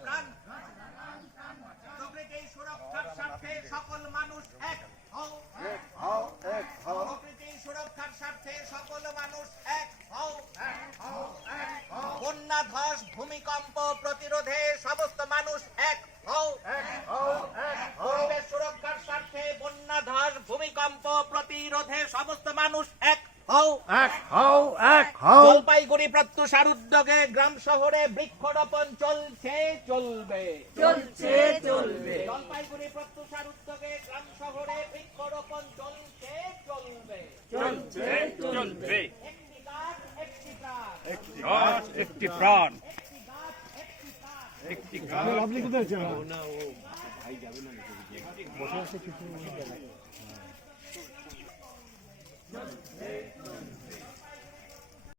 প্রাণ। প্রকৃতির সুরক্ষার স্বার্থে সকল মানুষ এক হও। প্রকৃতির সুরক্ষার স্বার্থে সকল মানুষ এক হও। বন্যা, ধস, ভূমিকম্প প্রতিরোধে সমস্ত মানুষ এক হও। পরিবেশ সুরক্ষার স্বার্থে বন্যা, ধস, ভূমিকম্প প্রতিরোধে সমস্ত মানুষ এক হও। জলপাইগুড়ি প্রত্যুষার উদ্যোগে গ্রাম শহরে বৃক্ষরোপণ চলছে চলবে। জলপাইগুড়ি প্রত্যুষার উদ্যোগে গ্রাম শহরে বৃক্ষরোপণ চলছে চলবে। একটি গাছ একটি প্রাণ। একটি প্রাণ। একটি গাছ একটি প্রাণ।